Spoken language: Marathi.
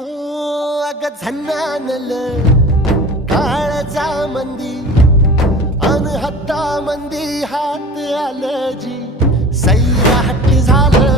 अग झन्नानल काळजा मंदी अन हत्ता मंदी हात आलं जी सैराट झालं